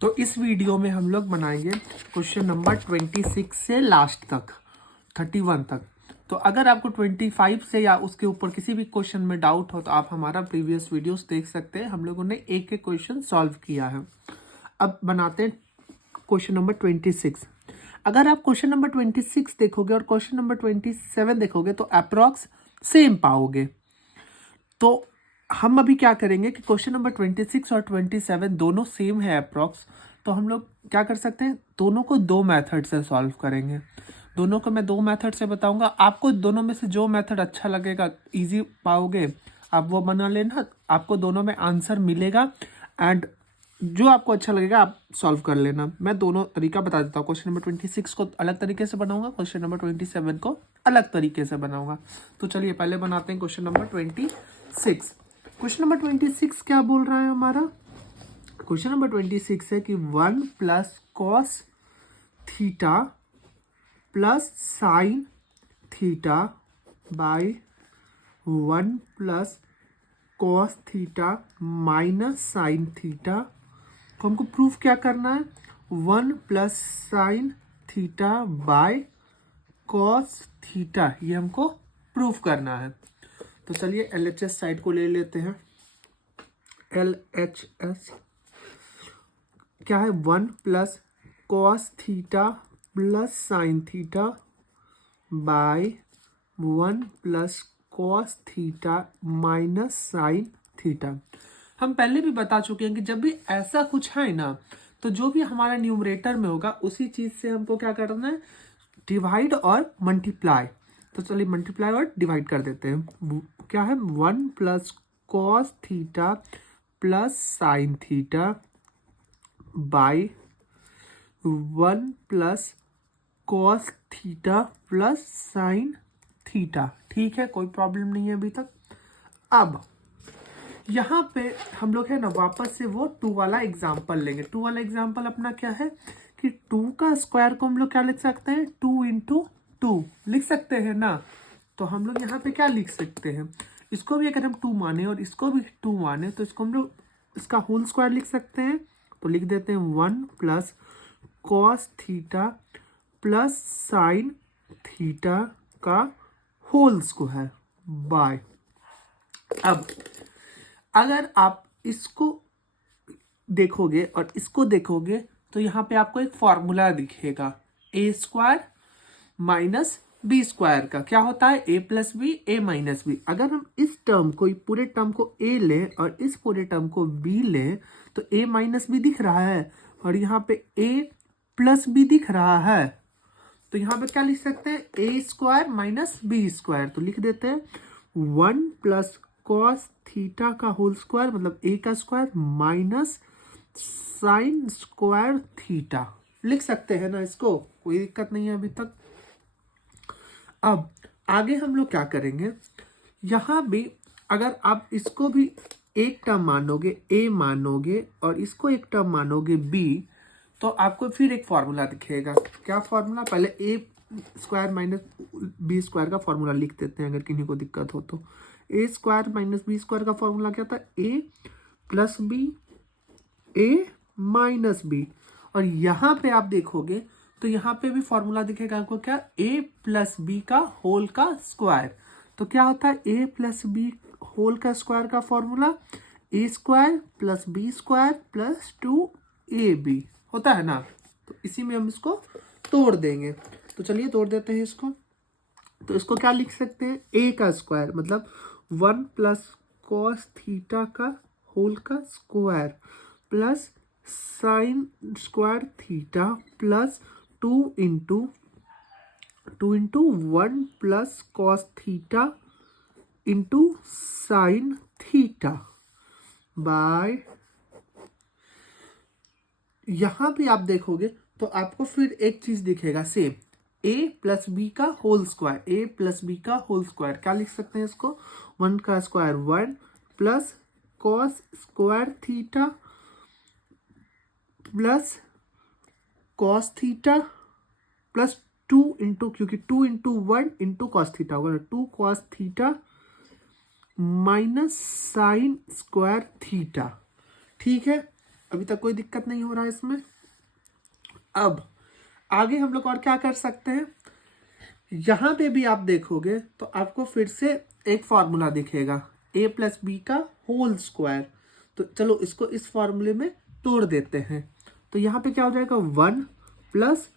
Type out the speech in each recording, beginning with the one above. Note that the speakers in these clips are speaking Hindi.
तो इस वीडियो में हम लोग बनाएंगे क्वेश्चन नंबर 26 से लास्ट तक 31 तक। तो अगर आपको 25 से या उसके ऊपर किसी भी क्वेश्चन में डाउट हो तो आप हमारा प्रीवियस वीडियोस देख सकते हैं। हम लोगों ने एक एक क्वेश्चन सॉल्व किया है। अब बनाते हैं क्वेश्चन नंबर 26। अगर आप क्वेश्चन नंबर 26 देखोगे और क्वेश्चन नंबर 27 देखोगे तो अप्रॉक्स सेम पाओगे। तो हम अभी क्या करेंगे कि क्वेश्चन नंबर 26 और 27 दोनों सेम है अप्रॉक्स। तो हम लोग क्या कर सकते हैं, दोनों को दो मेथड से सॉल्व करेंगे। दोनों को मैं दो मेथड से बताऊंगा, आपको दोनों में से जो मेथड अच्छा लगेगा, इजी पाओगे, आप वो बना लेना। आपको दोनों में आंसर मिलेगा एंड जो आपको अच्छा लगेगा आप सॉल्व कर लेना। मैं दोनों तरीका बता देता हूँ। क्वेश्चन नंबर 26 को अलग तरीके से बनाऊंगा, क्वेश्चन नंबर 27 को अलग तरीके से बनाऊंगा। तो चलिए पहले बनाते हैं क्वेश्चन नंबर 26। क्वेश्चन नंबर 26 क्या बोल रहा है हमारा? क्वेश्चन नंबर 26 है कि 1 plus cos theta plus sine theta by 1 plus cos theta minus sine theta. तो हमको प्रूफ क्या करना है? 1 plus sine theta by cos theta, ये हमको प्रूफ करना है। तो चलिए LHS साइड को ले लेते हैं। LHS क्या है? 1 plus cos theta plus sine theta by 1 plus cos theta minus sine theta. हम पहले भी बता चुके हैं कि जब भी ऐसा कुछ है ना, तो जो भी हमारा न्यूमरेटर में होगा उसी चीज से हमको क्या करना है, डिवाइड और मल्टीप्लाई। तो चलिए मल्टीप्लाई और डिवाइड कर देते हैं। क्या है? 1 plus cos theta plus sine theta by 1 plus cos theta plus sine theta. ठीक है, कोई प्रॉब्लम नहीं है अभी तक। अब यहाँ पे हम लोग है ना वापस से वो 2 वाला एग्जाम्पल लेंगे। 2 वाला एग्जाम्पल अपना क्या है कि 2 का स्क्वायर को हम लोग क्या लिख सकते हैं? 2 इंटू 2 लिख सकते हैं ना। तो हम लोग यहाँ पे क्या लिख सकते हैं, इसको भी अगर हम 2 माने और इसको भी 2 माने तो इसको हम लोग इसका होल स्क्वायर लिख सकते हैं। तो लिख देते हैं 1 plus cos theta plus sine theta का होल स्क्वायर बाय। अब अगर आप इसको देखोगे और इसको देखोगे तो यहाँ पे आपको एक फॉर्मूला दिखेगा, ए स्क्वायर माइनस बी स्क्वायर का। क्या होता है? A plus B, A minus B. अगर हम इस टर्म को, पूरे टर्म को ए लें और इस पूरे टर्म को बी लें तो ए माइनस बी दिख रहा है और यहाँ पे ए प्लस बी दिख रहा है। तो यहाँ पे क्या लिख सकते हैं? ए स्क्वायर माइनस बी स्क्वायर। तो लिख देते हैं 1 प्लस कॉस थीटा का होल स्क्वायर मतलब ए का square minus sign square theta. लिख सकते हैं ना इसको, कोई दिक्कत नहीं है अभी तक। अब आगे हम लोग क्या करेंगे, यहां भी अगर आप इसको भी एक टर्म मानोगे ए मानोगे और इसको एक टर्म मानोगे बी, तो आपको फिर एक फॉर्मूला दिखेगा। क्या फॉर्मूला? पहले ए स्क्वायर माइनस बी स्क्वायर का फॉर्मूला लिख देते हैं अगर किन्हीं को दिक्कत हो तो। ए स्क्वायर माइनस बी स्क्वायर का फॉर्मूला क्या था? ए प्लस बी, ए माइनस बी। और यहाँ पे आप देखोगे तो यहाँ पे भी फॉर्मूला दिखेगा आपको, क्या? ए प्लस बी का होल का स्क्वायर। तो क्या होता है? ए प्लस बी होल का स्क्वायर का formula A square plus B square plus 2ab होता है ना। तो इसी में हम इसको तोड़ देंगे। तो चलिए तोड़ देते हैं इसको। तो इसको क्या लिख सकते हैं? ए का स्क्वायर मतलब 1 प्लस कॉस थीटा का होल का square plus sine square theta plus 2 into 1 plus cos theta into sine theta bye. यहां भी आप देखोगे तो आपको फिर एक चीज दिखेगा सेम, ए प्लस बी का होल स्क्वायर। ए प्लस बी का होल स्क्वायर क्या लिख सकते हैं इसको? 1 का square 1 plus cos square theta plus cos theta plus 2 into, क्योंकि 2 इंटू 1 इंटू कॉस थीटा होगा, 2 cos theta minus sign square theta. ठीक है, अभी तक कोई दिक्कत नहीं हो रहा है इसमें। अब आगे हम लोग और क्या कर सकते हैं, यहाँ पे भी आप देखोगे तो आपको फिर से एक फॉर्मूला दिखेगा a प्लस बी का होल स्क्वायर। तो चलो इसको इस फॉर्मूले में तोड़ देते हैं। तो यहाँ पे क्या हो जाएगा, 1 plus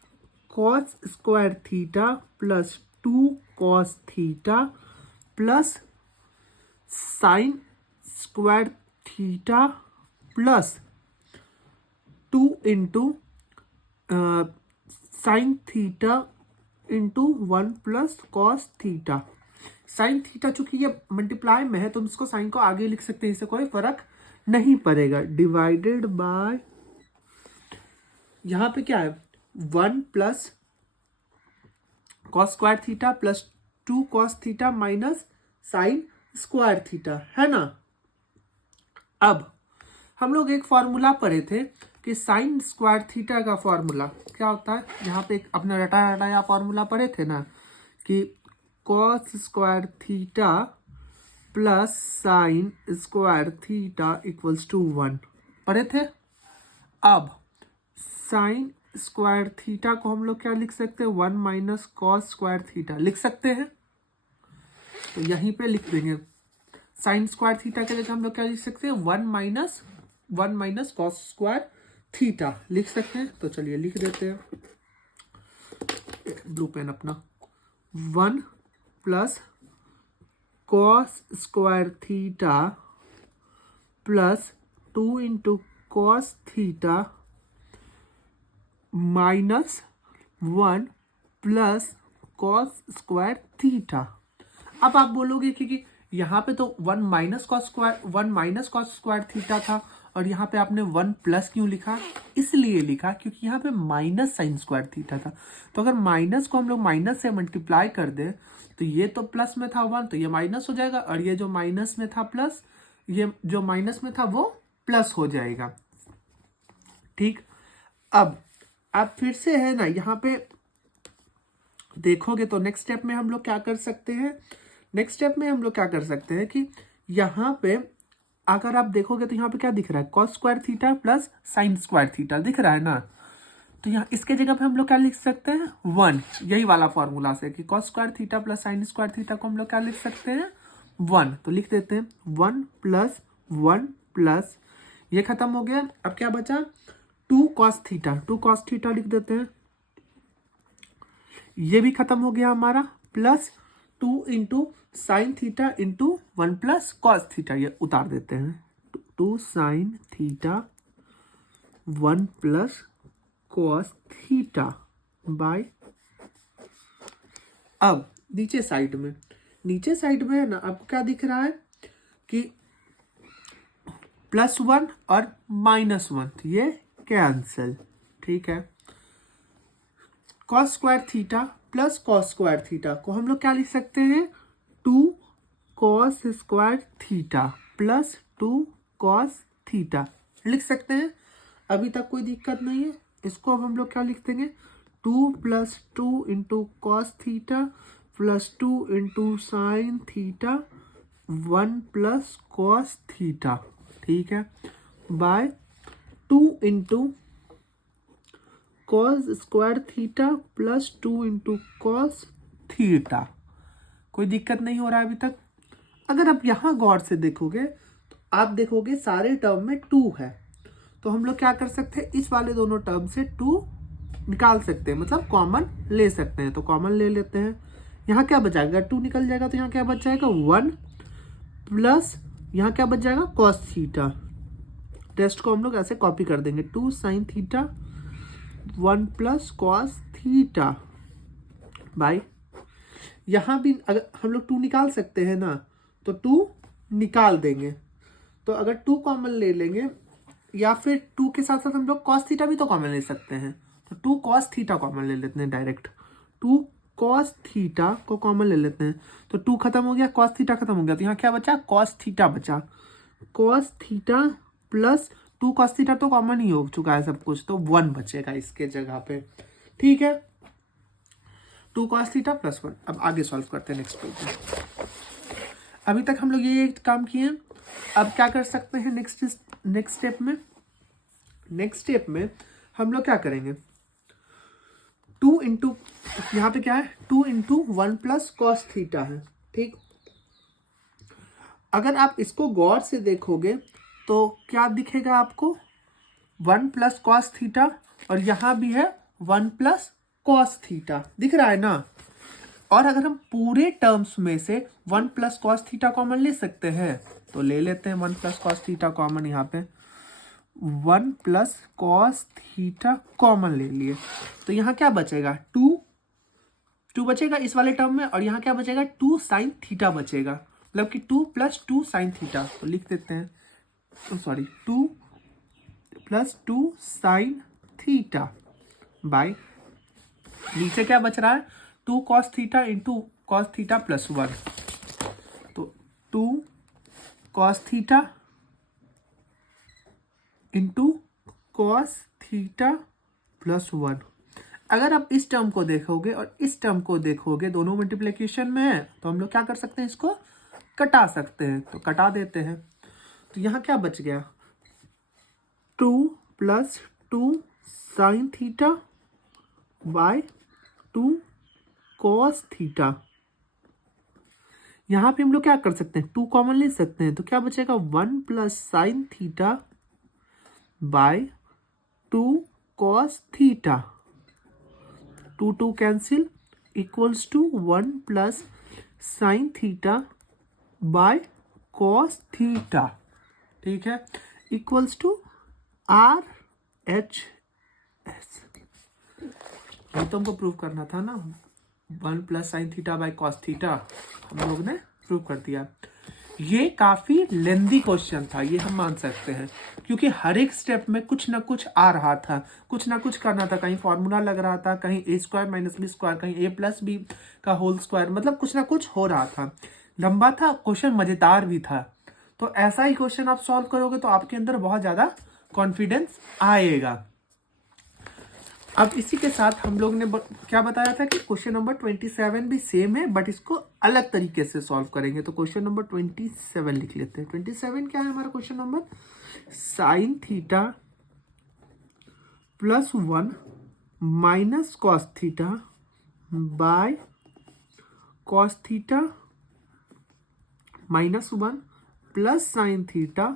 cos square theta plus 2 cos theta plus sine square theta plus 2 into sine theta into 1 plus cos theta. Sine theta चूंकि ये मल्टीप्लाई में है तो हम इसको साइन को आगे लिख सकते हैं, इससे कोई फर्क नहीं पड़ेगा। डिवाइडेड बाय यहाँ पे क्या है, 1 plus cos square theta plus 2 cos theta minus sign square theta, है ना। अब हम लोग एक फॉर्मूला पढ़े थे कि साइन स्क्वायर थीटा का फॉर्मूला क्या होता है, यहाँ पे एक अपना रटाया फॉर्मूला पढ़े थे ना कि cos square theta plus sine square theta equals to 1 पढ़े थे। अब साइन स्क्वायर थीटा को हम लोग क्या लिख सकते हैं, 1 माइनस कॉस स्क्वायर थीटा लिख सकते हैं। तो यहीं पे लिख देंगे साइन स्क्वायर थीटा के जगह हम लोग क्या लिख सकते हैं, 1 माइनस कॉस स्क्वायर थीटा लिख सकते हैं। तो चलिए लिख देते हैं, ब्लू पेन अपना, 1 plus cos square theta plus 2 into cos theta minus 1 plus cos square theta. अब आप बोलोगे कि यहाँ पे तो 1 माइनस कॉस स्क्वायर थीटा था और यहाँ पे आपने 1 प्लस क्यों लिखा, इसलिए लिखा क्योंकि यहाँ पे माइनस साइन स्क्वायर थीटा था। तो अगर माइनस को हम लोग माइनस से मल्टीप्लाई कर दे तो ये तो प्लस में था 1 तो ये माइनस हो जाएगा, और ये जो माइनस में था प्लस, ये जो माइनस में था वो प्लस हो जाएगा। ठीक, अब आप फिर से है ना यहाँ पे देखोगे तो नेक्स्ट स्टेप में हम लोग क्या कर सकते हैं, कि यहाँ पे अगर आप देखोगे तो यहाँ पे क्या दिख रहा है, cos square theta plus sine square theta दिख रहा है ना। तो यहाँ इसके जगह पे हम लोग क्या लिख सकते हैं, 1, यही वाला फॉर्मूला से कि cos square theta plus sine square theta को हम लोग क्या लिख सकते हैं, 1। तो लिख देते हैं 1 प्लस 1 प्लस ये खत्म हो गया। अब क्या बचा, 2 कॉस थीटा लिख देते हैं, ये भी खत्म हो गया हमारा, plus 2 into sine theta into 1 plus cos theta, ये उतार देते हैं, 2 sign theta 1 plus cos theta bye. अब नीचे साइड में है ना, आपको क्या दिख रहा है कि +1 और -1 ये कैंसिल, ठीक है। Cos square theta plus cos square theta को हम लोग क्या लिख सकते हैं, 2 cos square theta plus 2 cos theta लिख सकते हैं। अभी तक कोई दिक्कत नहीं है। इसको अब हम लोग क्या लिख देंगे, 2 + 2 into cos theta plus 2 into sine theta 1 plus cos theta, ठीक है, by 2 into cos square theta plus 2 into cos theta. कोई दिक्कत नहीं हो रहा है अभी तक। अगर आप यहाँ गौर से देखोगे तो आप देखोगे सारे टर्म में 2 है, तो हम लोग क्या कर सकते हैं, इस वाले दोनों टर्म से 2 निकाल सकते हैं, मतलब कॉमन ले सकते हैं। तो कॉमन ले लेते हैं, यहाँ क्या बचाएगा, 2 निकल जाएगा तो यहाँ क्या बच जाएगा, 1 प्लस यहाँ क्या बच जाएगा, कॉस थीटा। टेस्ट को हम लोग ऐसे कॉपी कर देंगे, 2 sign theta 1 plus cos theta bye, यहाँ भी अगर हम लोग 2 निकाल सकते हैं ना तो 2 निकाल देंगे। तो अगर 2 कॉमन ले लेंगे, या फिर 2 के साथ साथ हम लोग कॉस थीटा भी तो कॉमन ले सकते हैं, तो 2 कॉस थीटा कॉमन ले लेते हैं डायरेक्ट, 2 कॉस थीटा को कॉमन ले लेते हैं। तो 2 खत्म हो गया, कॉस थीटा खत्म हो गया, तो यहाँ क्या बचा, कॉस थीटा बचा। Cos theta plus 2 cos theta तो कॉमन ही हो चुका है सब कुछ, तो 1 बचेगा इसके जगह पे, ठीक है। 2 कॉस थीटा प्लस 1। अब आगे सॉल्व करते हैं नेक्स्ट पेज में। अभी तक हम लोग ये काम किए हैं। अब क्या कर सकते हैं नेक्स्ट स्टेप में, नेक्स्ट स्टेप में हम लोग क्या करेंगे, 2 इंटू, यहाँ पे क्या है 2 इंटू 1 प्लस कॉस थीटा है, ठीक। अगर आप इसको गौर से देखोगे तो क्या दिखेगा आपको, 1 प्लस कॉस थीटा, और यहाँ भी है 1 प्लस कॉस थीटा, दिख रहा है ना। और अगर हम पूरे टर्म्स में से 1 प्लस कॉस थीटा कॉमन ले सकते हैं तो ले लेते हैं 1 प्लस कॉस थीटा कॉमन, यहाँ पे 1 प्लस कॉस थीटा कॉमन ले लिए, तो यहाँ क्या बचेगा 2 बचेगा इस वाले टर्म में, और यहाँ क्या बचेगा 2 साइन थीटा बचेगा, मतलब कि 2 प्लस 2 साइन थीटा, तो लिख देते हैं, sorry 2 plus 2 sign theta by, नीचे क्या बच रहा है 2 cos theta into cos theta plus 1, तो 2 cos theta into cos theta plus 1। अगर आप इस टर्म को देखोगे और इस टर्म को देखोगे, दोनों मल्टीप्लिकेशन में है, तो हम लोग क्या कर सकते हैं, इसको कटा सकते हैं, तो कटा देते हैं। तो यहाँ क्या बच गया 2 plus 2 sign theta by 2 cos theta. यहाँ पे हम लोग क्या कर सकते हैं, 2 कॉमन ले सकते हैं, तो क्या बचेगा 1 plus sine theta by 2 cos theta, 2 cancel, equals to 1 plus sine theta by cos theta, ठीक है, इक्वल्स टू RHS। ये तो हमको प्रूव करना था ना, 1 plus sine theta by cos theta, हम लोग ने प्रूव कर दिया। ये काफी लेंदी क्वेश्चन था, ये हम मान सकते हैं, क्योंकि हर एक स्टेप में कुछ ना कुछ आ रहा था, कुछ ना कुछ करना था, कहीं फॉर्मूला लग रहा था, कहीं a square minus B square, कहीं a प्लस बी का होल स्क्वायर, मतलब कुछ ना कुछ हो रहा था। लंबा था क्वेश्चन, मजेदार भी था। तो ऐसा ही क्वेश्चन आप सॉल्व करोगे तो आपके अंदर बहुत ज्यादा कॉन्फिडेंस आएगा। अब इसी के साथ हम लोग ने क्या बताया था कि क्वेश्चन नंबर 27 भी सेम है, बट इसको अलग तरीके से सॉल्व करेंगे। तो क्वेश्चन नंबर 27 लिख लेते हैं। 27 क्या है हमारा question number, sine theta plus 1 minus cos theta by cos theta minus 1 plus sine theta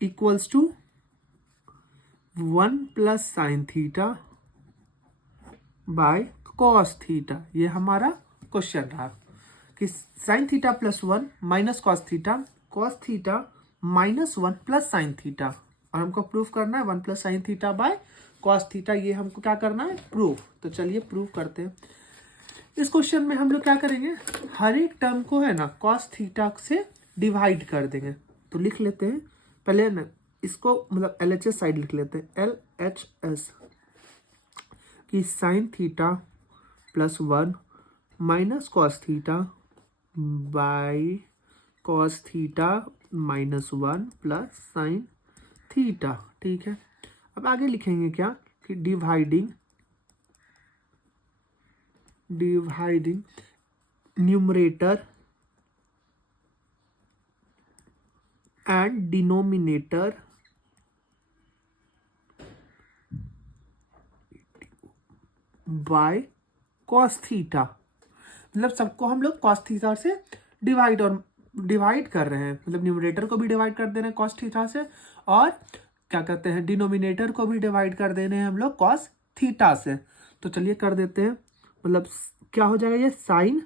equals to 1 plus sine theta by cos theta. ये हमारा क्वेश्चन रहा कि sine theta plus 1 minus cos theta minus 1 plus sine theta, और हमको प्रूफ करना है 1 plus sine theta by cos theta. ये हमको क्या करना है, प्रूफ। तो चलिए प्रूफ करते हैं। इस क्वेश्चन में हम लोग क्या करेंगे, हर एक टर्म को है ना कॉस थीटा से डिवाइड कर देंगे। तो लिख लेते हैं पहले ना इसको, मतलब LHS साइड लिख लेते हैं, LHS कि sine theta plus 1 minus cos theta by cos theta minus 1 plus sine theta, ठीक है। अब आगे लिखेंगे क्या कि dividing numerator and denominator by cos theta, मतलब सबको हम लोग कॉस थीटा से डिवाइड कर रहे हैं, मतलब न्यूमरेटर को भी डिवाइड कर दे रहे हैं कॉस थीटा से, और क्या कहते हैं डिनोमिनेटर को भी डिवाइड कर दे रहे हैं हम लोग कॉस थीटा से। तो चलिए कर देते हैं, मतलब क्या हो जाएगा ये sine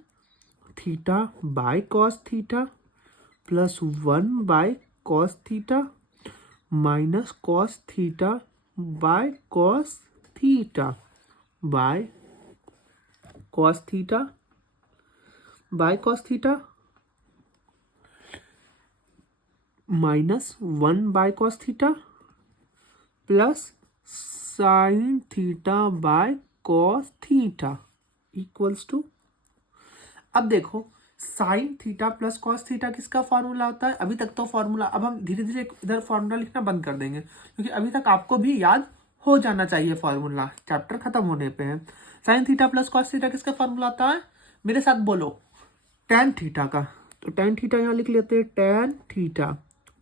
theta by cos theta plus 1 by cos theta minus cos theta by cos theta by cos theta by cos theta minus 1 by cos theta plus sine theta by cos theta equals to, अब देखो sine theta plus cos theta किसका फॉर्मूला होता है, अभी तक तो फॉर्मूला, अब हम धीरे धीरे इधर फॉर्मूला लिखना बंद कर देंगे, क्योंकि अभी तक आपको भी याद हो जाना चाहिए फॉर्मूला, चैप्टर खत्म होने पे है। Sign theta plus cos theta किसका फॉर्मूला होता है, मेरे साथ बोलो, टैन थीटा का। तो टैन थीटा यहाँ लिख लेते हैं, tan theta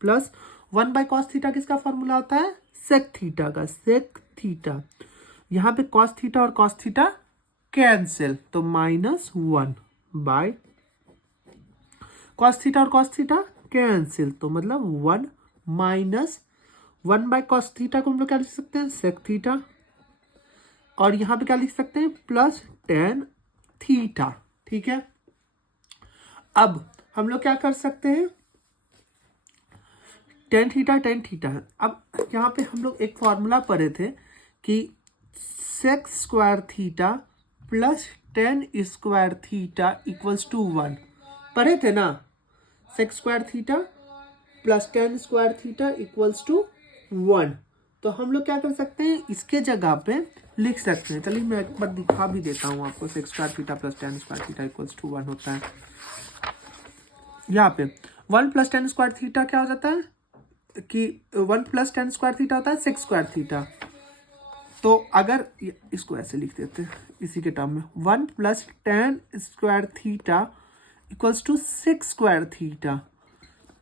plus 1 by cos theta किसका फॉर्मूला होता है, सेक थीटा का, सेक थीटा। यहाँ पे कॉस थीटा और कॉस थीटा कैंसिल, तो -1 बाय कॉस थीटा और कॉस थीटा कैंसिल, तो मतलब 1 माइनस 1 बाय कॉस थीटा को हम लोग क्या लिख सकते हैं, सेक थीटा। और यहाँ पे क्या लिख सकते हैं, प्लस टेन थीटा। ठीक है, अब हम लोग क्या कर सकते हैं, टेन थीटा है। अब यहाँ पे हम लोग एक फॉर्मूला पढ़े थे कि sec square theta plus tan square theta equals to 1, पढ़े थे ना। Sec square theta plus tan square theta equals to 1। तो हम लोग क्या कर सकते हैं, इसके जगह पे लिख सकते हैं। चलिए मैं एक बार दिखा भी देता हूँ आपको। Sec square theta plus tan square theta equals to 1 होता है। यहाँ पे 1 प्लस टेन स्क्वायर थीटा क्या हो जाता है कि 1 प्लस टेन स्क्वायर थीटा होता है सेक स्क्वायर थीटा। तो अगर इसको ऐसे लिख देते हैं इसी के टर्म में, 1 plus tan square theta equals to sec square theta.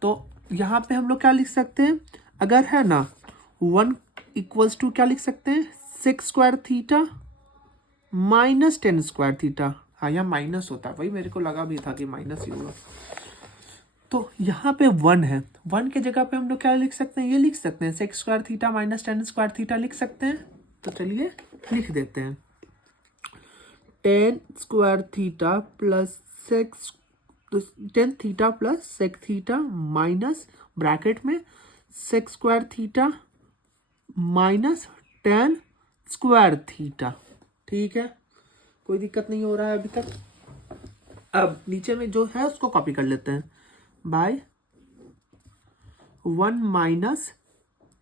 तो यहाँ पे हम लोग क्या लिख सकते हैं, अगर है ना 1 इक्वल्स टू क्या लिख सकते हैं, sec square theta minus tan square theta. हाँ, यहाँ माइनस होता है, वही मेरे को लगा भी था कि माइनस ही होगा। तो यहाँ पे 1 है, 1 के जगह पे हम लोग क्या लिख सकते हैं, ये लिख सकते हैं sec square theta minus tan square theta लिख सकते हैं। तो चलिए लिख देते हैं, tan square theta plus tan theta plus sec theta minus bracket में sec square theta minus tan square theta. ठीक है, कोई दिक्कत नहीं हो रहा है अभी तक। अब नीचे में जो है उसको कॉपी कर लेते हैं, by 1 minus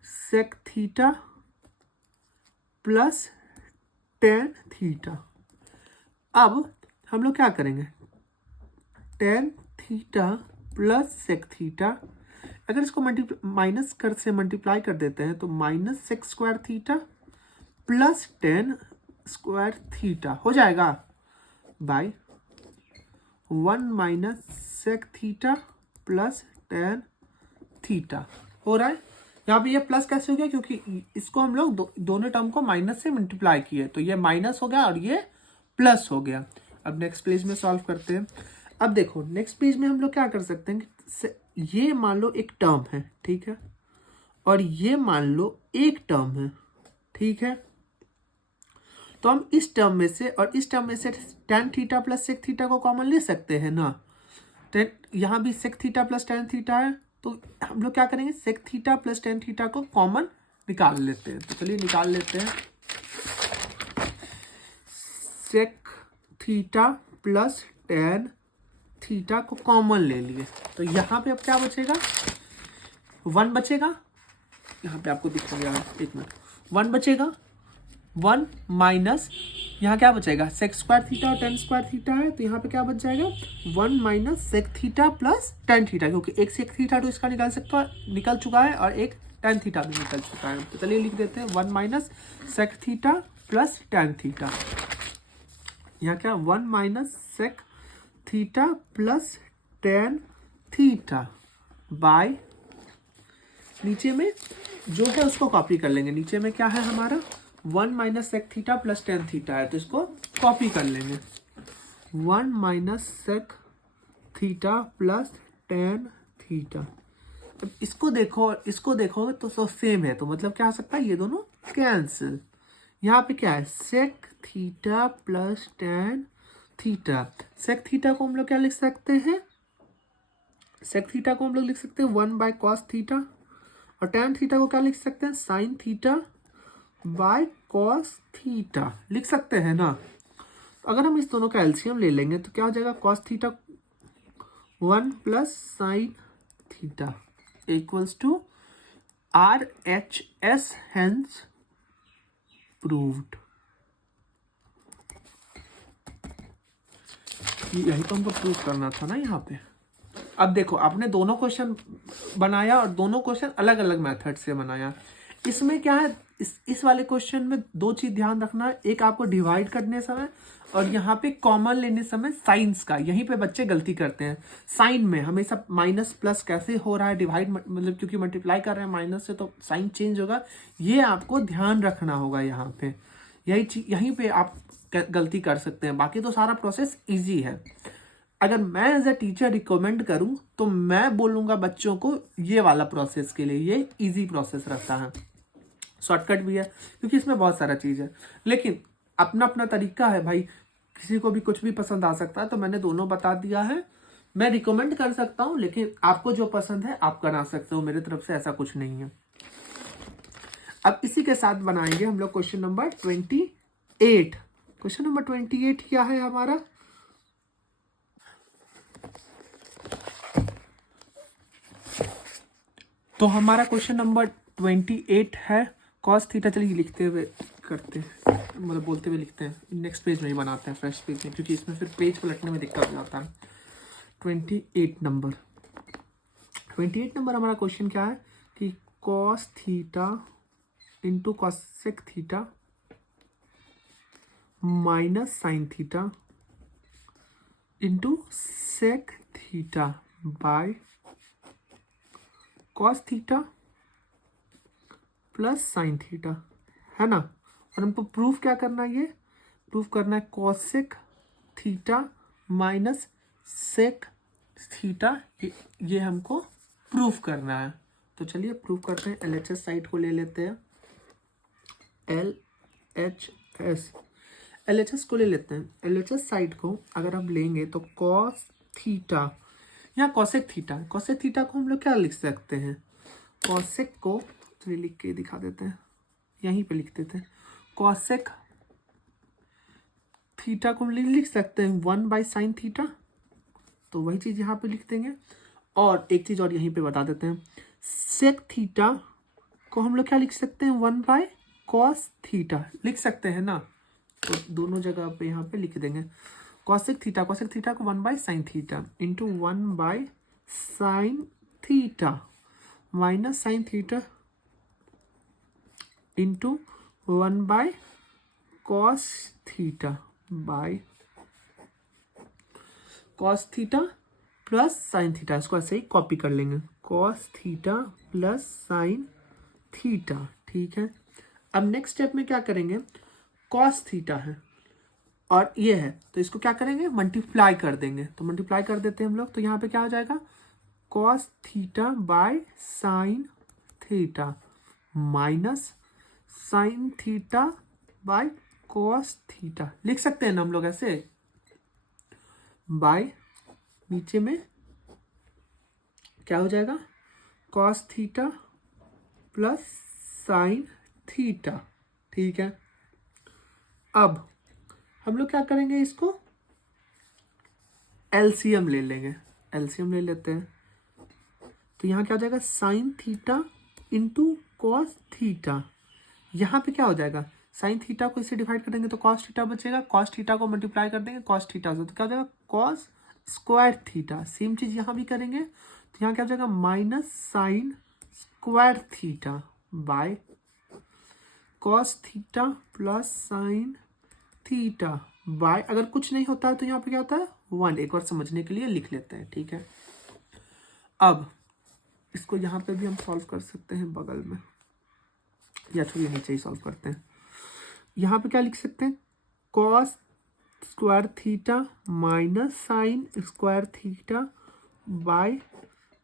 sec theta plus tan theta. अब हम लोग क्या करेंगे, tan theta plus sec theta, अगर इसको माइनस कर से मल्टीप्लाई कर देते हैं तो minus sec square theta plus tan square theta हो जाएगा, by 1 minus sec theta plus tan theta हो रहा है। यहाँ पे ये प्लस कैसे हो गया, क्योंकि इसको हम लोग दोनों टर्म को माइनस से मल्टीप्लाई किए, तो ये माइनस हो गया और ये प्लस हो गया। अब नेक्स्ट पेज में सॉल्व करते हैं। अब देखो नेक्स्ट पेज में हम लोग क्या कर सकते हैं कि ये मान लो एक टर्म है, ठीक है, और ये मान लो एक टर्म है, ठीक है। तो हम इस टर्म में से और इस टर्म में से tan theta plus sec theta को कॉमन ले सकते हैं ना। यहाँ भी sec theta plus tan theta है, तो हम लोग क्या करेंगे, sec theta plus tan theta को कॉमन निकाल लेते हैं। तो चलिए निकाल लेते हैं, sec theta plus tan theta को कॉमन ले लिए, तो यहाँ पे अब क्या बचेगा, 1 बचेगा। यहाँ पे आपको दिख रहा है, एक मिनट, 1 बचेगा, 1 माइनस यहाँ क्या बचेगा, सेक स्क्वायर थीटा और टेन स्क्वायर थीटा है, तो यहाँ पे क्या बच जाएगा, 1 minus sec theta plus tan theta, क्योंकि एक सेक थीटा तो इसका निकल चुका है और एक टेन थीटा भी निकल चुका है। तो चलिए लिख देते हैं 1 minus sec theta plus tan theta. यहाँ क्या, 1 minus sec theta plus tan theta by, नीचे में जो है उसको कॉपी कर लेंगे। नीचे में क्या है हमारा, 1 minus sec theta plus tan theta है, तो इसको कॉपी कर लेंगे। 1 minus sec theta plus tan theta. अब इसको देखोगे तो सेम है, तो मतलब क्या हो सकता है, ये दोनों कैंसिल। यहाँ पे क्या है, sec theta plus tan theta. Sec theta को हम लोग क्या लिख सकते हैं, सेक थीटा को हम लोग लिख सकते हैं 1 बाय कॉस थीटा, और टेन थीटा को क्या लिख सकते हैं, sign theta by cos theta लिख सकते हैं ना। अगर हम इस दोनों का एलसीएम ले लेंगे तो क्या हो जाएगा, cos theta 1 plus sine theta equals to RHS, hence proved. यही तो हमको प्रूव करना था ना यहाँ पे। अब देखो आपने दोनों क्वेश्चन बनाया और दोनों क्वेश्चन अलग अलग मेथड से बनाया। इसमें क्या है, इस वाले क्वेश्चन में दो चीज ध्यान रखना है, एक आपको डिवाइड करने समय और यहाँ पे कॉमन लेने समय साइंस का, यहीं पे बच्चे गलती करते हैं। साइन में हमेशा माइनस प्लस कैसे हो रहा है, डिवाइड मतलब क्योंकि मल्टीप्लाई कर रहे हैं माइनस से तो साइन चेंज होगा, ये आपको ध्यान रखना होगा यहाँ पे। यहीं पे आप गलती कर सकते हैं, बाकी तो सारा प्रोसेस ईजी है। अगर मैं एज अ टीचर रिकमेंड करूं तो मैं बोलूंगा बच्चों को ये वाला प्रोसेस के लिए, ये इजी प्रोसेस रहता है, शॉर्टकट भी है क्योंकि इसमें बहुत सारा चीज है। लेकिन अपना अपना तरीका है भाई, किसी को भी कुछ भी पसंद आ सकता है, तो मैंने दोनों बता दिया है। मैं रिकमेंड कर सकता हूं, लेकिन आपको जो पसंद है आप बना सकते हो, मेरे तरफ से ऐसा कुछ नहीं है। अब इसी के साथ बनाएंगे हम लोग क्वेश्चन नंबर 28। क्वेश्चन नंबर 28 क्या है हमारा, तो हमारा क्वेश्चन नंबर 28 है कॉस थीटा। चलिए लिखते हुए करते हैं, मतलब बोलते हुए लिखते हैं, नेक्स्ट पेज में ही बनाते हैं, फ्रेश पेज में, क्योंकि इसमें फिर पेज पलटने में दिक्कत हो जाता है। 28 नंबर हमारा क्वेश्चन क्या है कि cos theta into cosec theta minus sine theta into sec theta by cos theta plus sine theta, है ना। और हमको प्रूफ क्या करना है, ये प्रूफ करना है cosec theta minus sec theta, ये हमको प्रूफ करना है। तो चलिए प्रूफ करते हैं। LHS साइड को ले लेते हैं, LHS को ले लेते हैं। LHS साइड को अगर आप लेंगे तो कॉस थीटा, यहाँ कॉसेक थीटा, कॉसेक थीटा को हम लोग क्या लिख सकते हैं, कॉसेक को चलिए लिख के दिखा देते हैं, यहीं पे लिख देते हैं। कॉसेक थीटा को हम लिख सकते हैं 1/sin थीटा, तो वही चीज यहाँ पे लिख देंगे। और एक चीज और यहीं पे बता देते हैं, सेक थीटा को हम लोग क्या लिख सकते हैं, 1/cos थीटा लिख सकते हैं ना, तो दोनों जगह पे यहाँ पे लिख देंगे। कॉसेक थीटा को 1/sin theta into 1/sin theta minus sine theta into 1/cos theta by cos theta plus sine theta, इसको ऐसे ही कॉपी कर लेंगे, cos theta plus sine theta, ठीक है। अब नेक्स्ट स्टेप में क्या करेंगे, कॉस थीटा है और ये है, तो इसको क्या करेंगे, मल्टीप्लाई कर देंगे। तो मल्टीप्लाई कर देते हैं हम लोग, तो यहाँ पे क्या हो जाएगा, cos theta by sine theta minus sine theta by cos theta, लिख सकते हैं ना हम लोग ऐसे, बाय नीचे में क्या हो जाएगा, cos theta plus sine theta, ठीक है। अब हम लोग क्या करेंगे, इसको एलसीएम ले लेंगे, एलसीएम ले लेते हैं। तो यहाँ क्या हो जाएगा, sine theta into cos theta, यहाँ पे क्या हो जाएगा, साइन थीटा को इससे डिवाइड कर देंगे तो कॉस थीटा बचेगा, कॉस थीटा को मल्टीप्लाई कर देंगे कॉस थीटा से, तो क्या हो जाएगा, कॉस स्क्वायर थीटा। सेम चीज यहाँ भी करेंगे, तो यहाँ क्या हो जाएगा, minus sign square theta by cos theta plus sine theta bye, अगर कुछ नहीं होता है तो यहाँ पे क्या होता है 1, एक बार समझने के लिए लिख लेते हैं, ठीक है। अब इसको यहाँ पे भी हम सॉल्व कर सकते हैं बगल में, या छोड़िए नीचे ही सॉल्व करते हैं। यहाँ पे क्या लिख सकते हैं, cos square theta minus sign square theta by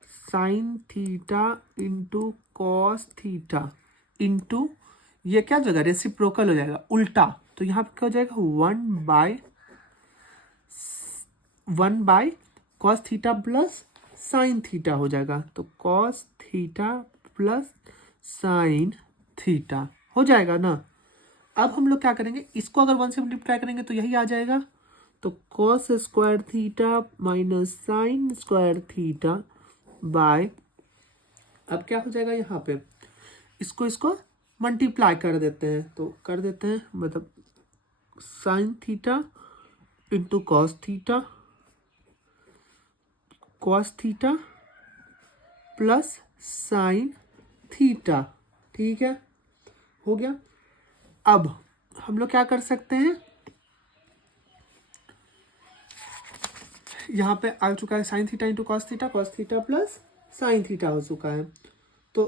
sine theta into cos theta into, ये क्या जगह रेसिप्रोकल हो जाएगा उल्टा, तो यहाँ पे क्या हो जाएगा 1/1 cos theta plus sine theta हो जाएगा, तो cos theta plus sine theta हो जाएगा ना। अब हम लोग क्या करेंगे, इसको अगर 1 से मल्टीप्लाई करेंगे तो यही आ जाएगा, तो cos square theta minus sign square theta by, अब क्या हो जाएगा यहाँ पे, इसको मल्टीप्लाई कर देते हैं, तो कर देते हैं, मतलब sign theta into cos theta plus sine theta, ठीक है। हो गया। अब हम लोग क्या कर सकते हैं, यहाँ पे आ चुका है sign theta into cos theta plus sine theta हो चुका है। तो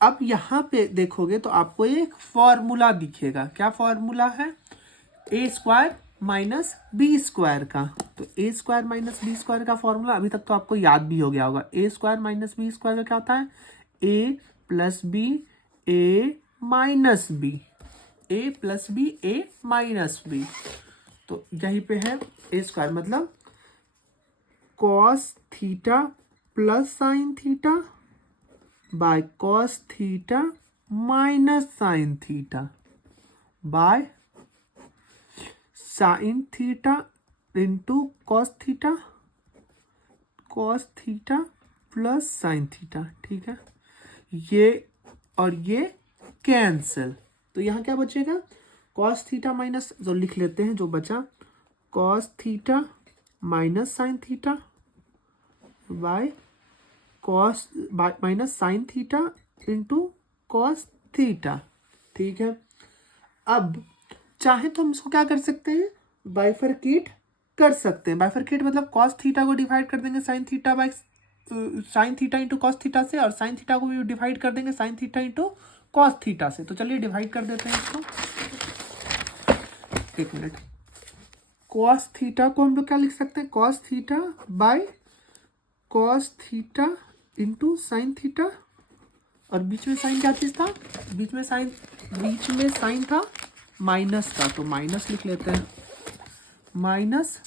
अब यहाँ पे देखोगे तो आपको एक फॉर्मूला दिखेगा। क्या फॉर्मूला है, ए स्क्वायर माइनस बी स्क्वायर का। तो ए स्क्वायर माइनस बी स्क्वायर का फॉर्मूला अभी तक तो आपको याद भी हो गया होगा। ए स्क्वायर माइनस बी स्क्वायर का क्या होता है, A plus B A minus B, A plus B A minus b. तो यहीं पे है ए स्क्वायर मतलब cos theta plus sine theta by cos theta minus sine theta by sine theta into cos theta plus sine theta. ठीक है, ये और ये कैंसिल। तो यहाँ क्या बचेगा, कॉस थीटा माइनस, जो लिख लेते हैं जो बचा, cos theta minus sine theta by cos minus sine theta into cos theta. ठीक है, अब चाहे तो हम इसको क्या कर सकते हैं, बाइफरकेट कर सकते हैं। बाइफरकेट मतलब कॉस थीटा को डिवाइड कर देंगे sine theta by sine theta into cos theta से, और साइन थीटा को भी डिवाइड कर देंगे sign theta into cos theta से। तो चलिए डिवाइड कर देते हैं इसको। एक मिनट, कॉस थीटा को हम लोग क्या लिख सकते हैं, cos theta by cos theta into sine theta, और बीच में साइन क्या चीज था, बीच में साइन था माइनस का, तो माइनस लिख लेते हैं, minus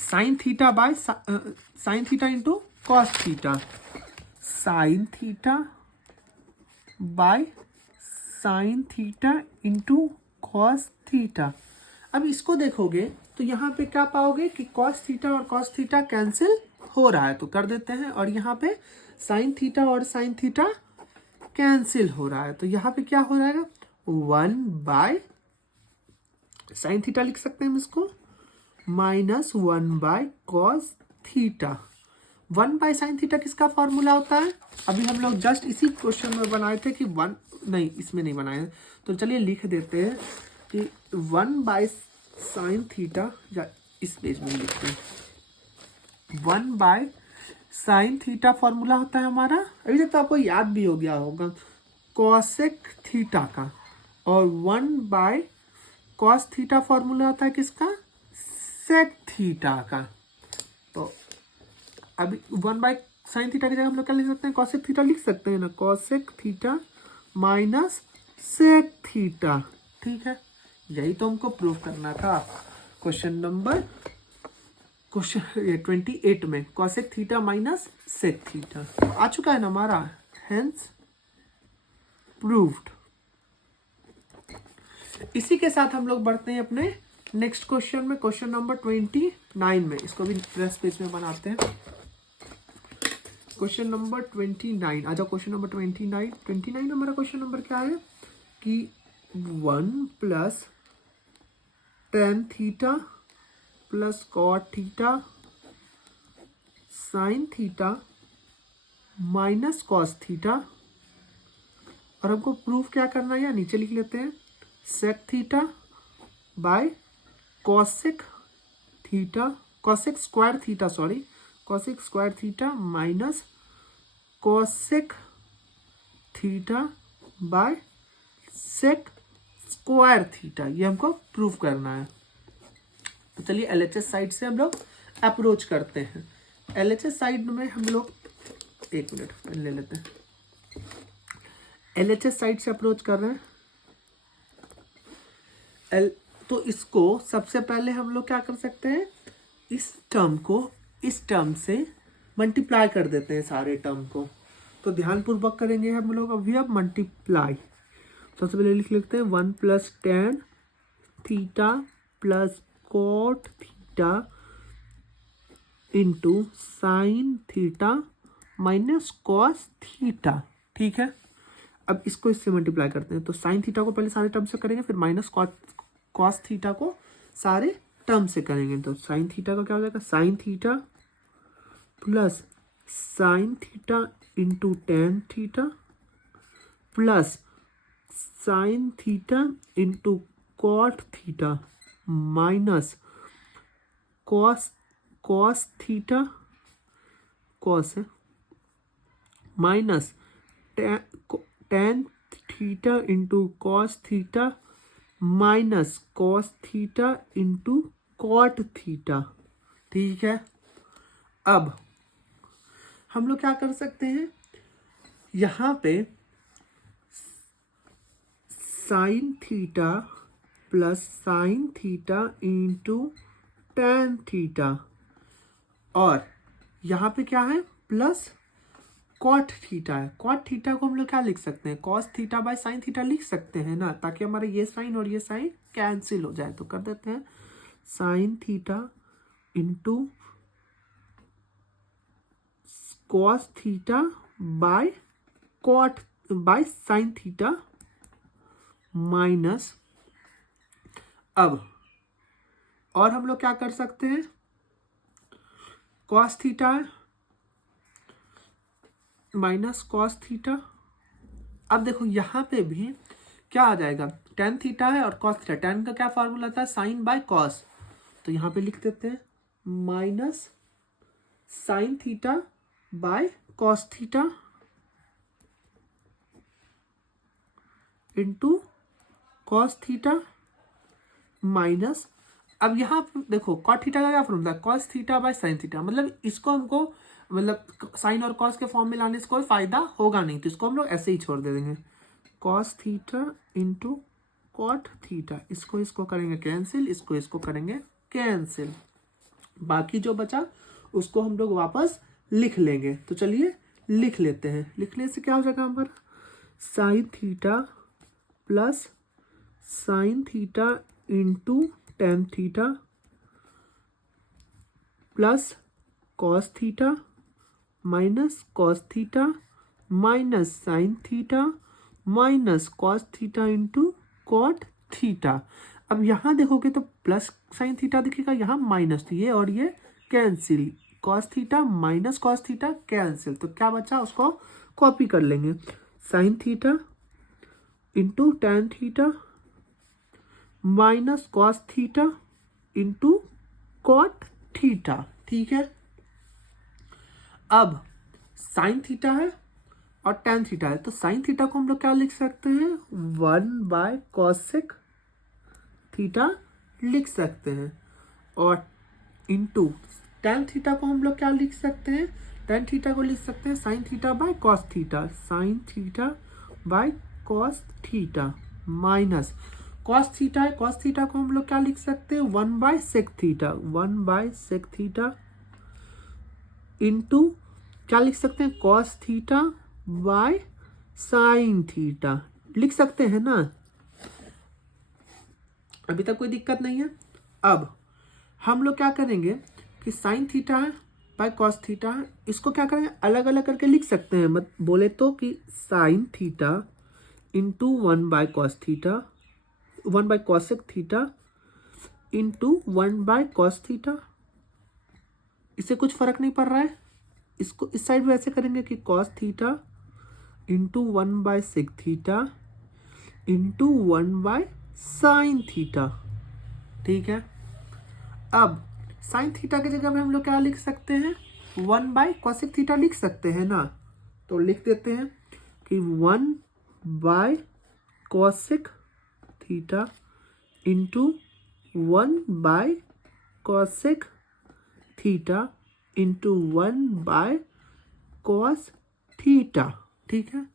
sine theta by sine theta into cos theta, sine theta by sine theta into cos theta. अब इसको देखोगे तो यहाँ पे क्या पाओगे कि कॉस थीटा और कॉस थीटा कैंसिल हो रहा है, तो कर देते हैं। और यहाँ पे साइन थीटा और साइन थीटा कैंसिल हो रहा है, तो यहाँ पे क्या हो जाएगा, 1 बाय साइन थीटा लिख सकते हैं हम इसको, minus 1 by cos theta. 1 by sine theta किसका फॉर्मूला होता है, अभी हम लोग जस्ट इसी क्वेश्चन में बनाए थे कि 1 नहीं, इसमें नहीं बनाए हैं, तो चलिए लिख देते हैं कि 1 बाय साइन थीटा, या इस पेज में लिखते हैं, 1 बाय साइन थीटा फॉर्मूला होता है हमारा, अभी तक तो आपको याद भी हो गया होगा, कॉसेक थीटा का। और 1 बाय कॉस थीटा फॉर्मूला होता है किसका, सेक थीटा का। तो अभी 1 बाय साइन थीटा की जगह हम लोग क्या लिख सकते हैं, कॉसेक थीटा लिख सकते हैं ना, cosec theta minus sec theta. ठीक है, यही तो हमको प्रूव करना था क्वेश्चन नंबर 28 में, cosec theta minus sec theta आ चुका है ना हमारा, हेंस प्रूव्ड। इसी के साथ हम लोग बढ़ते हैं अपने नेक्स्ट क्वेश्चन में, क्वेश्चन नंबर 29 में। इसको भी रेस्ट पेज में बनाते हैं, क्वेश्चन नंबर 29। आ जाओ क्वेश्चन नंबर 29 हमारा क्वेश्चन नंबर क्या है कि 1 plus tan theta plus cot theta sine theta minus cos theta, और हमको प्रूफ क्या करना है, या नीचे लिख लेते हैं, sec theta by cosec theta, cosec square theta, sorry cosec square theta minus cosec theta by sec square theta, ये हमको प्रूफ करना है। तो चलिए एलएचएस साइड से हम लोग अप्रोच करते हैं। एलएचएस साइड में हम लोग, एक मिनट ले लेते हैं, एलएचएस साइड से अप्रोच कर रहे हैं। तो इसको सबसे पहले हम लोग क्या कर सकते हैं, इस टर्म को इस टर्म से मल्टीप्लाई कर देते हैं सारे टर्म को। तो ध्यानपूर्वक करेंगे हम लोग अभी, अब मल्टीप्लाई। सबसे पहले लिख लेते हैं 1 plus tan theta plus cot theta into sine theta minus cos theta. ठीक है, अब इसको इससे मल्टीप्लाई करते हैं। तो साइन थीटा को पहले सारे टर्म से करेंगे, फिर माइनस कॉस थीटा को सारे टर्म से करेंगे। तो साइन थीटा का क्या हो जाएगा, sine theta plus sine theta into tan theta plus sine theta into cot theta minus cos theta cos है minus tan theta into cos theta minus cos theta into cot theta. ठीक है, अब हम लोग क्या कर सकते हैं, यहाँ पे sign theta plus sine theta into tan theta और यहाँ पे क्या है प्लस कॉट थीटा है। कॉट थीटा को हम लोग क्या लिख सकते हैं, cos theta by sine theta लिख सकते हैं ना, ताकि हमारे ये साइन और ये साइन कैंसिल हो जाए। तो कर देते हैं sign theta into cos theta bye caught by sine theta minus, अब और हम लोग क्या कर सकते हैं, कॉस थीटा है माइनस कॉस थीटा। अब देखो यहाँ पे भी क्या आ जाएगा, टेन थीटा है और कॉस थीटा, टेन का क्या फॉर्मूला था, साइन बाय कॉस, तो यहाँ पे लिख देते हैं minus sine theta by cos theta into cos theta minus, अब यहाँ पे देखो कॉट थीटा का क्या फॉर्मूला है, cos theta by sine theta, मतलब इसको हमको मतलब साइन और कॉस के फॉर्म में लाने से कोई फायदा होगा नहीं, तो इसको हम लोग ऐसे ही छोड़ दे देंगे, cos theta into cot theta, इसको करेंगे कैंसिल, इसको करेंगे कैंसिल, बाकी जो बचा उसको हम लोग वापस लिख लेंगे। तो चलिए लिख लेते हैं, लिखने से क्या हो जाएगा हमारा, sine theta plus sine theta into tan theta plus cos theta minus cos theta minus sine theta minus cos theta into cot theta. अब यहाँ देखोगे तो प्लस साइन थीटा दिखेगा, यहाँ माइनस, तो ये और ये cancel, cos theta minus cos theta cancel, तो क्या बचा उसको कॉपी कर लेंगे, sine theta into tan theta minus cos theta into cot theta. ठीक है, अब साइन थीटा है और टेन थीटा है, तो साइन थीटा को हम लोग क्या लिख सकते हैं, 1/cosec थीटा लिख सकते हैं, और इंटू टेन थीटा को हम लोग क्या लिख सकते हैं, टेन थीटा को लिख सकते हैं sign theta by cos theta, sine theta by cos theta minus cos theta है, कॉस थीटा को हम लोग क्या लिख सकते हैं, 1/sec theta, 1/sec theta into क्या लिख सकते हैं, cos theta by sine theta लिख सकते हैं ना, अभी तक कोई दिक्कत नहीं है। अब हम लोग क्या करेंगे कि साइन थीटा है बाय कॉस थीटा है, इसको क्या करेंगे अलग अलग करके लिख सकते हैं, मत बोले तो कि sine theta into 1/cos theta 1/cosec theta into 1/cos theta, इससे कुछ फर्क नहीं पड़ रहा है, इसको इस साइड भी ऐसे करेंगे कि cos theta into 1/sec theta into 1/sin theta. ठीक है, अब साइन थीटा की जगह पे हम लोग क्या लिख सकते हैं, 1/cosec थीटा लिख सकते हैं ना, तो लिख देते हैं कि 1/cosec theta into 1/cosec theta into 1/cos theta. ठीक है,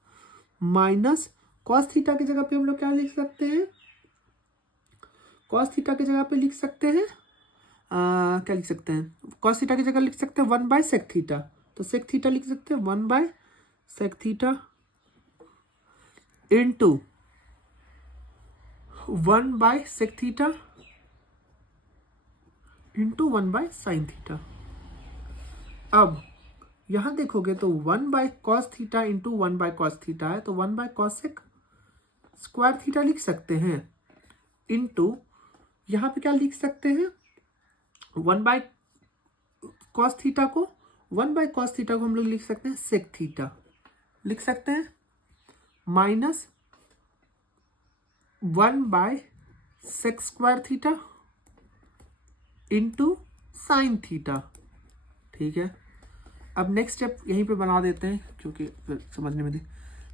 माइनस कॉस थीटा की जगह पे हम लोग क्या लिख सकते हैं, कॉस थीटा की जगह पे लिख सकते हैं क्या लिख सकते हैं, कॉस थीटा की जगह लिख सकते हैं 1/sec थीटा, तो sec थीटा लिख सकते हैं 1/sec theta into 1/sec theta into 1/sin theta. अब यहां देखोगे तो 1/cos theta into 1/cos theta है, तो 1/cosec स्क्वायर थीटा लिख सकते हैं इंटू यहाँ पे क्या लिख सकते हैं, 1/cos थीटा को हम लोग लिख सकते हैं sec थीटा लिख सकते हैं, minus 1/sec² theta into sine theta. ठीक है, अब नेक्स्ट स्टेप यहीं पे बना देते हैं क्योंकि फिर समझने में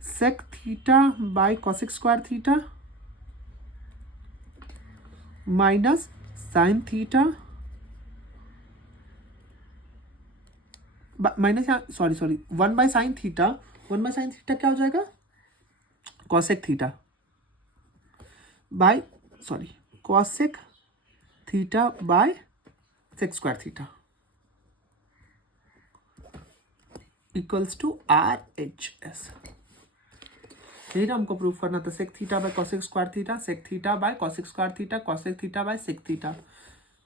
sec theta by cosec² theta minus sine theta minus sorry 1/sin theta क्या हो जाएगा cosec theta by cosec theta by sec² theta equals to RHS। यही ना हमको प्रूफ करना था, sec theta by cosec² theta, sec theta by cosec² theta, cosec theta by sec theta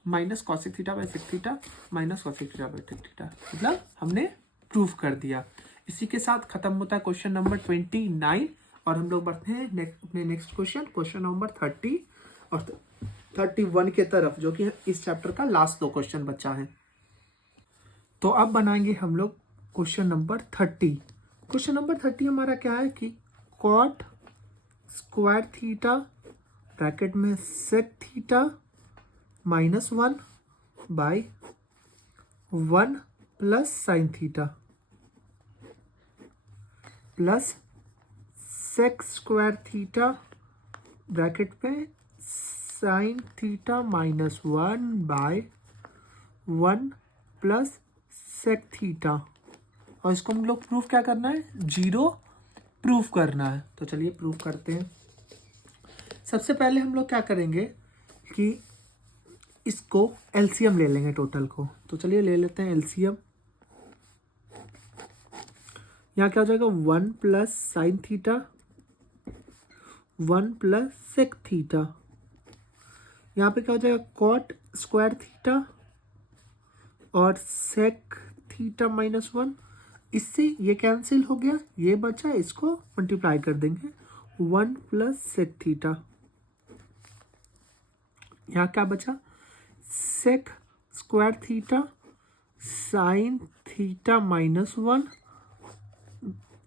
minus cosec theta by sec theta minus cosec theta by sec theta, मतलब हमने प्रूफ कर दिया। इसी के साथ खत्म होता है क्वेश्चन नंबर 29 और हम लोग बढ़ते हैं अपने नेक्स्ट क्वेश्चन नंबर 30 और 31 के तरफ, जो कि इस चैप्टर का लास्ट 2 क्वेश्चन बचा है। तो अब बनाएंगे हम लोग क्वेश्चन नंबर 30। क्वेश्चन नंबर 30 हमारा क्या है कि cot स्क्वायर थीटा ब्रैकेट में sec theta -1 by 1 plus sine theta plus sec² theta bracket में sine theta -1 by 1 plus sec theta, और इसको हम लोग प्रूफ क्या करना है, 0 प्रूफ करना है। तो चलिए प्रूफ करते हैं। सबसे पहले हम लोग क्या करेंगे कि इसको एलसीएम ले लेंगे टोटल को। तो चलिए ले लेते हैं एलसीएम। यहाँ क्या हो जाएगा 1 plus sine theta 1 plus sec theta, यहाँ पे क्या हो जाएगा कॉट स्क्वायर थीटा और सेक थीटा -1, इससे ये कैंसिल हो गया, ये बचा, इसको मल्टीप्लाई कर देंगे 1 प्लस सेक थीटा। यहाँ क्या बचा sec square theta sine theta -1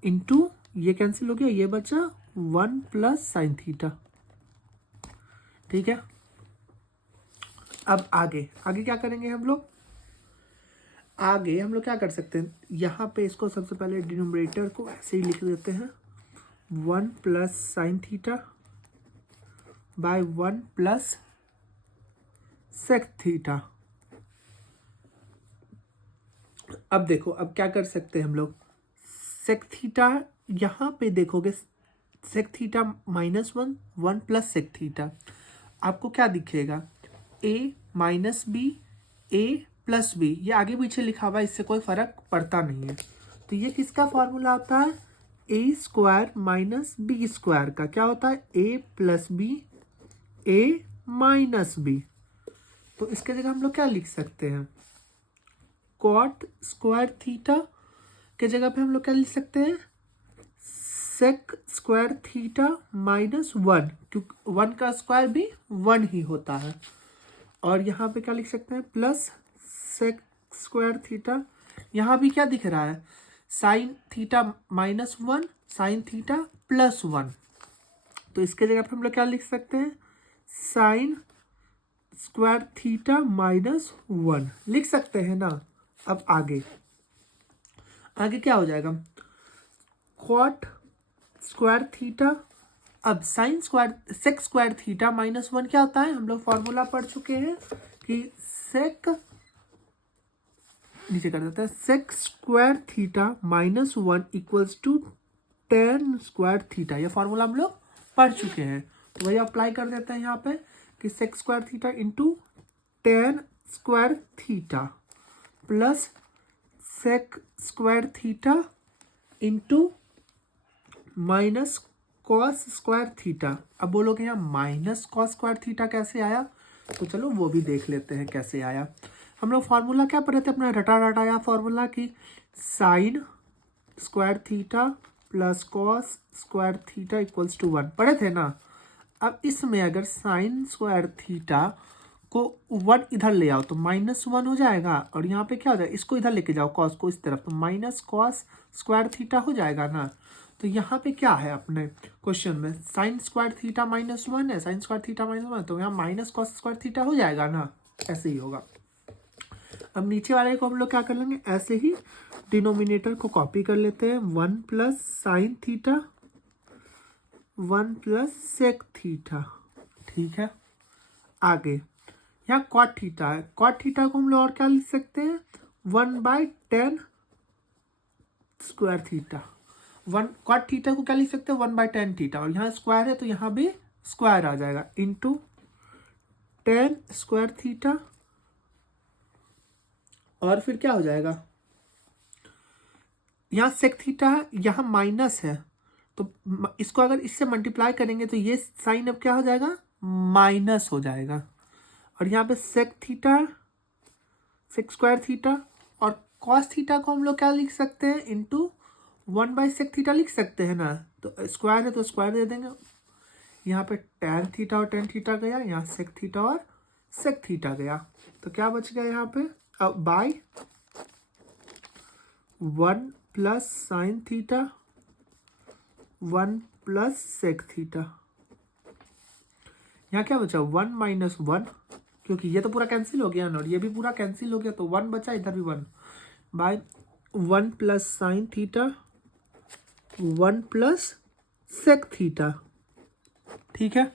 into ये कैंसिल हो गया, ये बचा 1 प्लस साइन थीटा। ठीक है, अब आगे क्या करेंगे हम लोग, आगे हम लोग क्या कर सकते हैं, यहाँ पे इसको सबसे पहले डिनोमिनेटर को ऐसे ही लिख देते हैं 1 plus sine theta by 1 plus sec theta. अब देखो अब क्या कर सकते हैं हम लोग, सेक थीटा यहाँ पे देखोगे sec theta -1 1 plus sec theta, आपको क्या दिखेगा a minus b a plus b, ये आगे पीछे लिखा हुआ है, इससे कोई फर्क पड़ता नहीं है। तो ये किसका फॉर्मूला होता है a square minus B square का, क्या होता है a plus b a minus b. तो इसके जगह हम लोग क्या लिख सकते हैं, कॉट स्क्वायर थीटा के जगह पे हम लोग क्या लिख सकते हैं सेक स्क्वायर थीटा -1, क्योंकि 1 का स्क्वायर भी 1 ही होता है। और यहाँ पे क्या लिख सकते हैं प्लस सेक स्क्वायर थीटा, यहाँ भी क्या दिख रहा है साइन थीटा -1 साइन थीटा +1, तो इसके जगह पे हम लोग क्या लिख सकते हैं साइन स्क्वायर थीटा -1 लिख सकते हैं ना। अब आगे क्या हो जाएगा कॉट स्क्वायर थीटा, अब sine square sec square theta -1 क्या होता है, हम लोग फॉर्मूला पढ़ चुके हैं कि सेक, नीचे कर देते हैं sec square theta -1 equals to tan square theta, ये फॉर्मूला हम लोग पढ़ चुके हैं। तो वही अप्लाई कर देते हैं यहाँ पे कि sec square theta into tan square theta plus sec square theta into minus cos square theta. अब बोलोगे यहाँ माइनस कॉस स्क्वायर थीटा कैसे आया, तो चलो वो भी देख लेते हैं कैसे आया। हम लोग फार्मूला क्या पढ़े थे अपना रटाया फार्मूला की sine square theta plus cos square theta equals to 1 पढ़े थे ना। अब इसमें अगर साइन स्क्वायर थीटा को 1 इधर ले आओ तो -1 हो जाएगा, और यहाँ पे क्या हो जाएगा इसको इधर लेके जाओ कॉस को इस तरफ, तो माइनस कॉस स्क्वायर थीटा हो जाएगा ना। तो यहाँ पे क्या है अपने क्वेश्चन में, sine square theta minus one है, sine square theta minus one, तो यहाँ माइनस कॉस स्क्वायर थीटा हो जाएगा ना, ऐसे ही होगा। अब नीचे वाले को हम लोग क्या कर लेंगे, ऐसे ही डिनोमिनेटर को कॉपी कर लेते हैं, one plus sine theta, one plus sec theta, ठीक है। आगे यहाँ कॉट थीटा है, कॉट थीटा को हम लोग और क्या लिख सकते हैं, 1/10 square theta, one cot theta को क्या लिख सकते हैं, 1/10 थीटा, और यहाँ स्क्वायर है तो यहाँ भी स्क्वायर आ जाएगा, इंटू 10 स्क्वायर थीटा, और फिर क्या हो जाएगा, यहाँ सेक थीटा है, यहाँ माइनस है, तो इसको अगर इससे मल्टीप्लाई करेंगे तो ये साइन अब क्या हो जाएगा, माइनस हो जाएगा, और यहाँ पे sec theta, sec square theta, और कॉस थीटा को हम लोग क्या लिख सकते हैं, इंटू 1/सेक थीटा लिख सकते हैं ना, तो स्क्वायर है तो स्क्वायर दे देंगे, यहाँ पे टैन थीटा और टैन थीटा गया, यहाँ सेक थीटा और सेक थीटा गया, तो क्या बच गया यहाँ पे, अब by 1 plus sine theta, 1 plus sec theta, यहाँ क्या बचा, 1 माइनस 1, क्योंकि ये तो पूरा कैंसिल हो गया ना, और ये भी पूरा कैंसिल हो गया, तो 1 बचा, इधर भी 1, by 1 plus sine theta, 1 plus sec theta, ठीक है।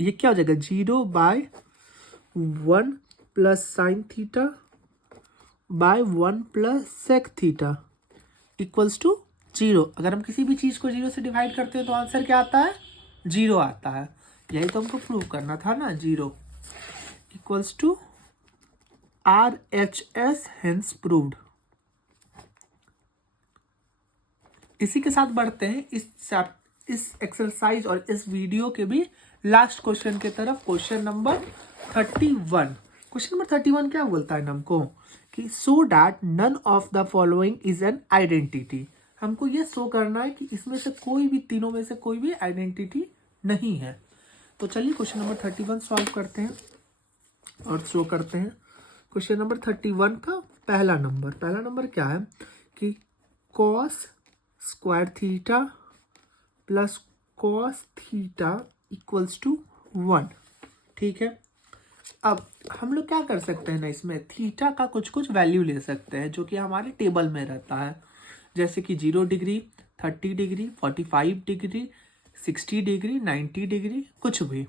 ये क्या हो जाएगा, 0/1 plus sine theta by 1 plus sec theta equals to 0। अगर हम किसी भी चीज़ को 0 से डिवाइड करते हैं तो आंसर क्या आता है, 0 आता है, यही तो हमको प्रूव करना था ना, 0 equals to RHS, hence proved. इसी के साथ बढ़ते हैं इस एक्सरसाइज और इस वीडियो के भी लास्ट क्वेश्चन की तरफ, क्वेश्चन नंबर 31। क्वेश्चन नंबर 31 क्या बोलता है हमको कि so that none of the following is an identity, हमको ये शो करना है कि इसमें से कोई भी, तीनों में से कोई भी आइडेंटिटी नहीं है। तो चलिए क्वेश्चन नंबर 31 सॉल्व करते हैं और शो करते हैं। क्वेश्चन नंबर 31 का पहला नंबर क्या है कि cos square theta plus cos theta equals to 1, ठीक है। अब हम लोग क्या कर सकते हैं ना, इसमें थीटा का कुछ कुछ वैल्यू ले सकते हैं जो कि हमारे टेबल में रहता है, जैसे कि 0 degree, 30 degree, 45 degree, 60 degree, 90 degree, कुछ भी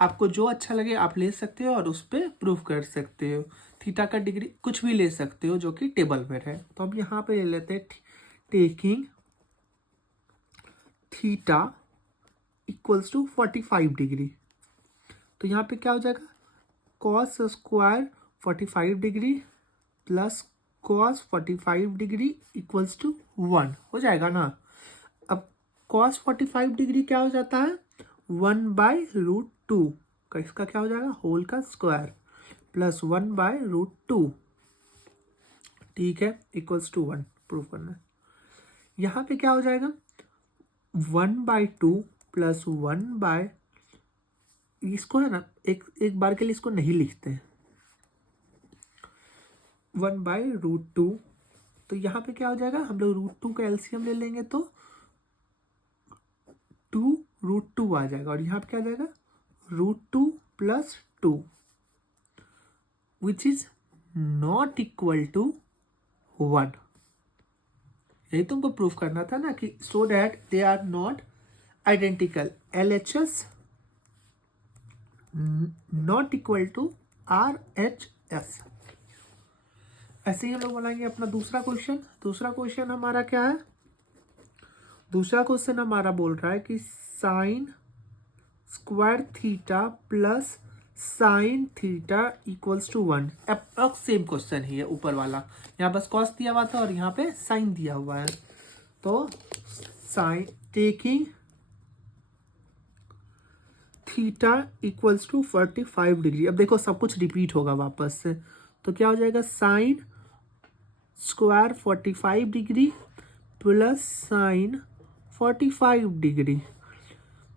आपको जो अच्छा लगे आप ले सकते हो और उस पर प्रूफ कर सकते हो। थीटा का डिग्री कुछ भी ले सकते हो जो कि टेबल में है। तो हम यहाँ पे ले लेते हैं taking theta equals to 45 degree, तो यहाँ पे क्या हो जाएगा, cos square 45 degree plus cos 45 degree equals to 1 हो जाएगा ना। अब कॉस 45 डिग्री क्या हो जाता है, 1/√2 का, इसका क्या हो जाएगा, होल का स्क्वायर प्लस 1/√2, ठीक है, इक्वल्स टू 1 प्रूव करना है। यहाँ पे क्या हो जाएगा, 1/2 प्लस 1/, इसको है ना एक बार के लिए इसको नहीं लिखते हैं, 1/√2, तो यहाँ पे क्या हो जाएगा, हम लोग √2 का एलसीएम ले लेंगे तो 2√2 आ जाएगा, और यहाँ पे क्या आ जाएगा, √2 plus 2 which is not equal to 1। यही तुमको प्रूफ करना था ना कि so that they are not identical, LHS not equal to RHS। ऐसे ही हम लोग बनाएंगे अपना दूसरा क्वेश्चन हमारा क्या है, दूसरा क्वेश्चन हमारा बोल रहा है कि sine square theta plus sine theta equals to 1। Approx same question ही है ऊपर वाला, यहाँ बस कॉस दिया हुआ था और यहाँ पे साइन दिया हुआ है। तो sine taking theta equals to 45 degree, अब देखो सब कुछ रिपीट होगा वापस से, तो क्या हो जाएगा, sine square 45 degree plus sine 45 degree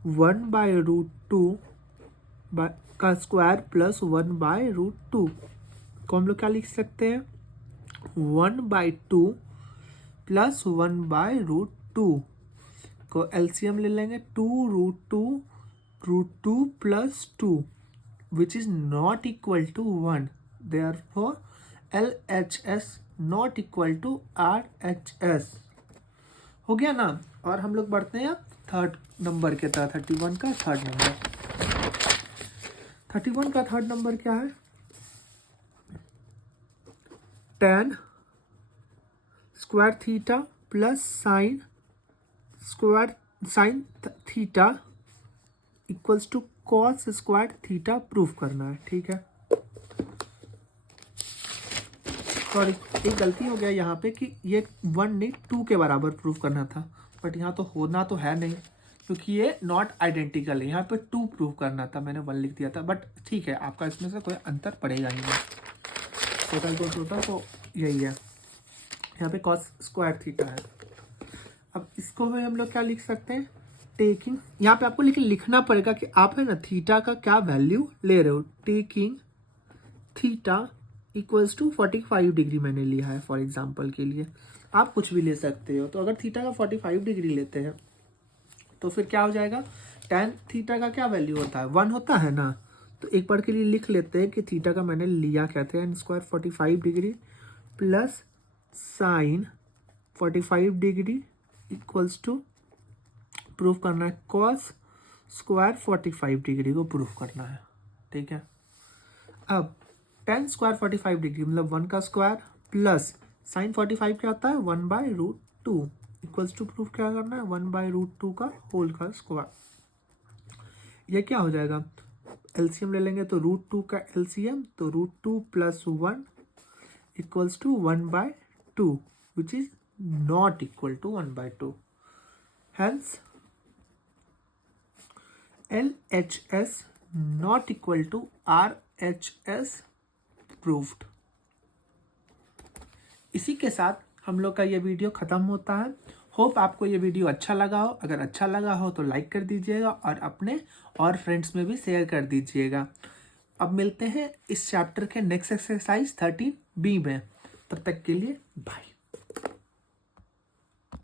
1/√2 का स्क्वायर प्लस 1/√2 को हम लोग क्या लिख सकते हैं, 1/2 प्लस 1/√2 2 को एलसीएम ले लेंगे, 2√2 plus 2 which is not equal to 1, therefore LHS not equal to RHS। हो गया ना। और हम लोग बढ़ते हैं थर्ड नंबर के तरह। 31 का थर्ड नंबर, 31 का थर्ड नंबर क्या है? tan square theta plus sine theta equals to cos square theta proof करना है। ठीक है, सॉरी एक गलती हो गया यहाँ पे कि ये 1 नहीं 2 के बराबर प्रूफ करना था, बट यहाँ तो होना तो है नहीं क्योंकि ये नॉट आइडेंटिकल है। यहाँ पे 2 प्रूफ करना था, मैंने 1 लिख दिया था, बट ठीक है आपका इसमें से कोई अंतर पड़ेगा ही नहीं। टोटल तो यही है। यहाँ पे कॉस स्क्वायर थीटा है। अब इसको भी हम लोग क्या लिख सकते हैं? टेकिंग, यहाँ पे आपको लिखना पड़ेगा कि आप है ना थीटा का क्या वैल्यू ले रहे हो। Taking theta equals to 45 degree मैंने लिया है फॉर एग्जांपल के लिए, आप कुछ भी ले सकते हो। तो अगर थीटा का 45 डिग्री लेते हैं तो फिर क्या हो जाएगा? tan थीटा का क्या वैल्यू होता है? 1 होता है ना। तो एक बार के लिए लिख लेते हैं कि थीटा का मैंने लिया क्या था, n square 45 degree plus sine 45 degree equals to proof करना है कॉस स्क्वायर 45 डिग्री को प्रूफ करना है। ठीक है, अब tan स्क्वायर 45 डिग्री मतलब 1 का स्क्वायर प्लस साइन 45 क्या होता है? 1/√2 इक्वल्स टू प्रूफ क्या करना है? 1/√2 का होल का स्क्वायर। ये क्या हो जाएगा? एलसीएम ले लेंगे तो √2 का एलसीएम, तो √2 plus 1 equals to 1/2 which is not equal to 1/2। Hence LHS not equal to RHS proved. इसी के साथ हम लोग का ये वीडियो ख़त्म होता है। होप आपको ये वीडियो अच्छा लगा हो। अगर अच्छा लगा हो तो लाइक कर दीजिएगा और अपने और फ्रेंड्स में भी शेयर कर दीजिएगा। अब मिलते हैं इस चैप्टर के नेक्स्ट एक्सरसाइज 13B में। तब तक के लिए बाय।